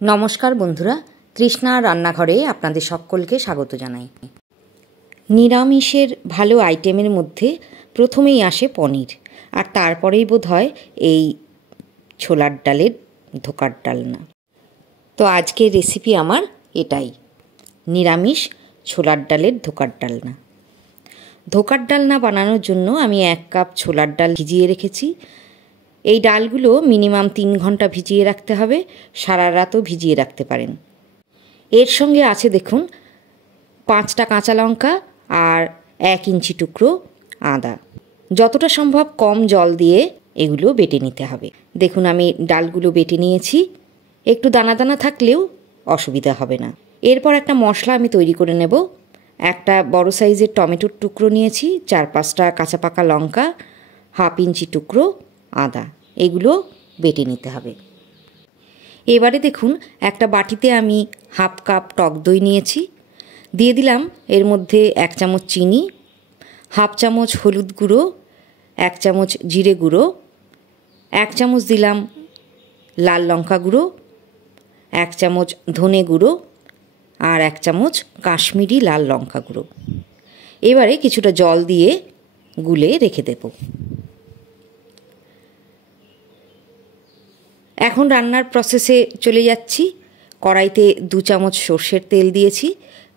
নমস্কার বন্ধুরা, তৃষ্ণা রান্নাঘরে আপনাদের সকলকে স্বাগত জানাই। নিরামিষের ভালো আইটেমের মধ্যে প্রথমেই আসে পনির, আর তারপরেই বোধহয় এই ছোলার ডালের ধোকার ডালনা। তো আজকের রেসিপি আমার এটাই, নিরামিষ ছোলার ডালের ধোকার ডালনা। ধোকার ডালনা বানানোর জন্য আমি 1 কাপ ছোলার ডাল ভিজিয়ে রেখেছি। এই ডালগুলো মিনিমাম 3 ঘন্টা ভিজিয়ে রাখতে হবে, সারা রাতও ভিজিয়ে রাখতে পারেন। এর সঙ্গে আছে দেখুন 5টা কাঁচা লঙ্কা আর 1 ইঞ্চি টুকরো আদা। যতটা সম্ভব কম জল দিয়ে এগুলো বেটে নিতে হবে। দেখুন আমি ডালগুলো বেটে নিয়েছি, একটু দানা দানা থাকলেও অসুবিধা হবে না। এরপর একটা মশলা আমি তৈরি করে নেব। একটা বড় সাইজের টমেটোর টুকরো নিয়েছি, 4-5টা কাঁচা পাকা লঙ্কা, 1/2 ইঞ্চি টুকরো আদা, এগুলো বেটে নিতে হবে। এবারে দেখুন একটা বাটিতে আমি 1/2 কাপ টক দই নিয়েছি, দিয়ে দিলাম এর মধ্যে 1 চামচ চিনি, 1/2 চামচ হলুদ গুঁড়ো, 1 চামচ জিরে গুঁড়ো, 1 চামচ দিলাম লাল লঙ্কা গুঁড়ো, 1 চামচ ধনে গুঁড়ো আর 1 চামচ কাশ্মীরি লাল লঙ্কা গুঁড়ো। এবারে কিছুটা জল দিয়ে গুলে রেখে দেব। এখন রান্নার প্রসেসে চলে যাচ্ছি। কড়াইতে 2 চামচ সর্ষের তেল দিয়েছি,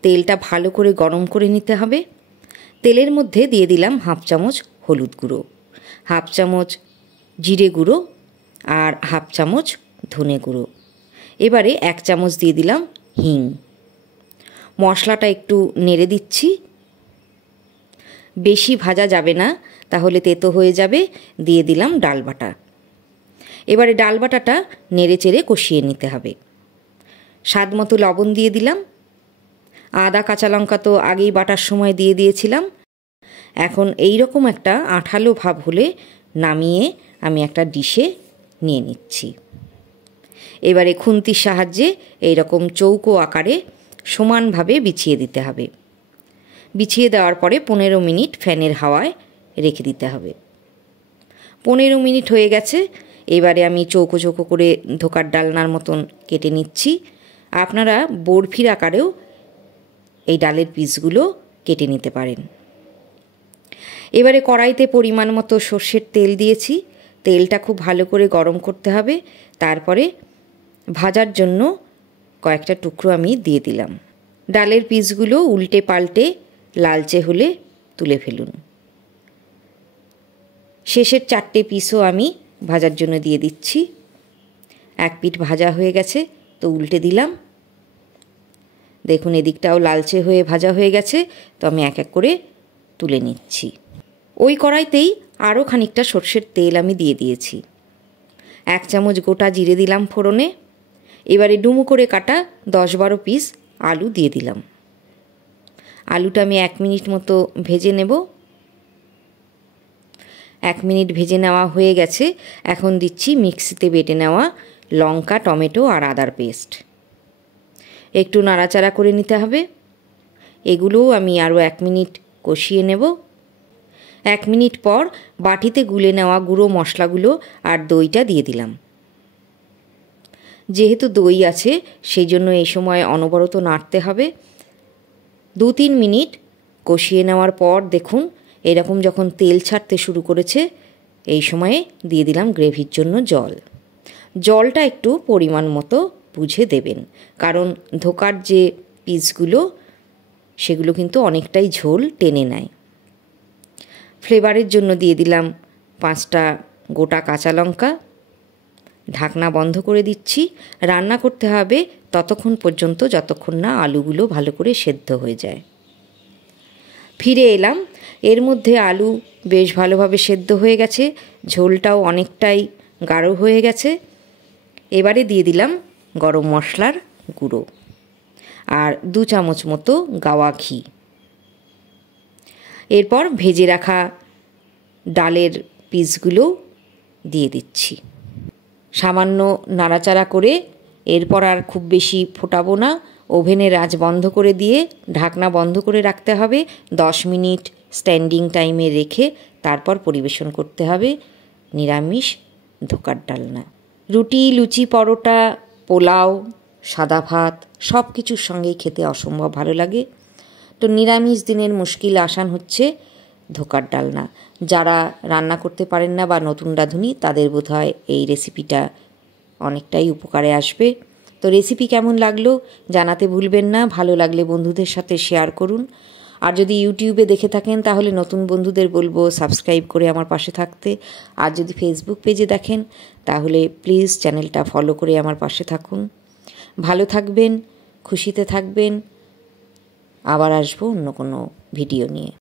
তেলটা ভালো করে গরম করে নিতে হবে। তেলের মধ্যে দিয়ে দিলাম 1/2 চামচ হলুদ গুঁড়ো, 1/2 চামচ জিরে গুঁড়ো আর 1/2 চামচ ধনে গুঁড়ো। এবারে 1 চামচ দিয়ে দিলাম হিং। মশলাটা একটু নেড়ে দিচ্ছি, বেশি ভাজা যাবে না, তাহলে তেতো হয়ে যাবে। দিয়ে দিলাম ডাল বাটা। এবারে ডাল বাটাটা নেড়ে চেড়ে কষিয়ে নিতে হবে। স্বাদ মতো লবণ দিয়ে দিলাম। আদা কাঁচা লঙ্কা তো আগেই বাটার সময় দিয়ে দিয়েছিলাম। এখন এই রকম একটা আঠালো ভাব হলে নামিয়ে আমি একটা ডিশে নিয়ে নিচ্ছি। এবারে খুন্তির সাহায্যে এই রকম চৌকো আকারে সমানভাবে বিছিয়ে দিতে হবে। বিছিয়ে দেওয়ার পরে 15 মিনিট ফ্যানের হাওয়ায় রেখে দিতে হবে। 15 মিনিট হয়ে গেছে। এবারে আমি চৌকো চৌকো করে ধোকার ডালনার মতন কেটে নিচ্ছি। আপনারা বরফির আকারেও এই ডালের পিসগুলো কেটে নিতে পারেন। এবারে কড়াইতে পরিমাণ মতো সর্ষের তেল দিয়েছি। তেলটা খুব ভালো করে গরম করতে হবে। তারপরে ভাজার জন্য কয়েকটা টুকরো আমি দিয়ে দিলাম। ডালের পিসগুলো উল্টে পাল্টে লালচে হলে তুলে ফেলুন। শেষের 4টে পিসও আমি ভাজার জন্য দিয়ে দিচ্ছি। 1 পিঠ ভাজা হয়ে গেছে, তো উল্টে দিলাম। দেখুন এদিকটাও লালচে হয়ে ভাজা হয়ে গেছে, তো আমি এক এক করে তুলে নিচ্ছি। ওই কড়াইতেই আরও খানিকটা সর্ষের তেল আমি দিয়ে দিয়েছি। 1 চামচ গোটা জিরে দিলাম ফোড়নে। এবারে ডুমো করে কাটা 10-12 পিস আলু দিয়ে দিলাম। আলুটা আমি 1 মিনিট মতো ভেজে নেব। 1 মিনিট ভেজে নেওয়া হয়ে গেছে। এখন দিচ্ছি মিক্সিতে বেটে নেওয়া লঙ্কা, টমেটো আর আদার পেস্ট। একটু নাড়াচাড়া করে নিতে হবে। এগুলোও আমি আরও 1 মিনিট কষিয়ে নেব। 1 মিনিট পর বাটিতে গুলে নেওয়া গুঁড়ো মশলাগুলো আর দইটা দিয়ে দিলাম। যেহেতু দই আছে সেই জন্য এই সময় অনবরত নাড়তে হবে। 2-3 মিনিট কষিয়ে নেওয়ার পর দেখুন এরকম যখন তেল ছাড়তে শুরু করেছে, এই সময়ে দিয়ে দিলাম গ্রেভির জন্য জল। জলটা একটু পরিমাণ মতো বুঝে দেবেন, কারণ ধোকার যে পিসগুলো সেগুলো কিন্তু অনেকটাই ঝোল টেনে নেয়। ফ্লেভারের জন্য দিয়ে দিলাম 5টা গোটা কাঁচা লঙ্কা। ঢাকনা বন্ধ করে দিচ্ছি। রান্না করতে হবে ততক্ষণ পর্যন্ত যতক্ষণ না আলুগুলো ভালো করে সেদ্ধ হয়ে যায়। ফিরে এলাম। এর মধ্যে আলু বেশ ভালোভাবে সেদ্ধ হয়ে গেছে, ঝোলটাও অনেকটাই গাঢ় হয়ে গেছে। এবারে দিয়ে দিলাম গরম মশলার গুঁড়ো আর 2 চামচ মতো গাওয়া ঘি। এরপর ভেজে রাখা ডালের পিসগুলো দিয়ে দিচ্ছি। সামান্য নাড়াচাড়া করে এরপর আর খুব বেশি ফোটাবো না। ওভেনের আঁচ বন্ধ করে দিয়ে ঢাকনা বন্ধ করে রাখতে হবে। 10 মিনিট স্ট্যান্ডিং টাইমে রেখে তারপর পরিবেশন করতে হবে নিরামিষ ধোকার ডালনা। রুটি, লুচি, পরোটা, পোলাও সাদা ভাত সব কিছুর সঙ্গেই খেতে অসম্ভব ভালো লাগে। তো নিরামিষ দিনের মুশকিল আসান হচ্ছে ধোকার ডালনা। যারা রান্না করতে পারেন না বা নতুন রাঁধুনি তাদের বোধহয় এই রেসিপিটা অনেকটাই উপকারে আসবে। তো রেসিপি কেমন লাগলো জানাতে ভুলবেন না। ভালো লাগলে বন্ধুদের সাথে শেয়ার করুন। আর যদি ইউটিউবে দেখে থাকেন তাহলে নতুন বন্ধুদের বলবো সাবস্ক্রাইব করে আমার পাশে থাকতে। আর যদি ফেসবুক পেজে দেখেন তাহলে প্লিজ চ্যানেলটা ফলো করে আমার পাশে থাকুন। ভালো থাকবেন, খুশিতে থাকবেন। আবার আসবো অন্য কোনো ভিডিও নিয়ে।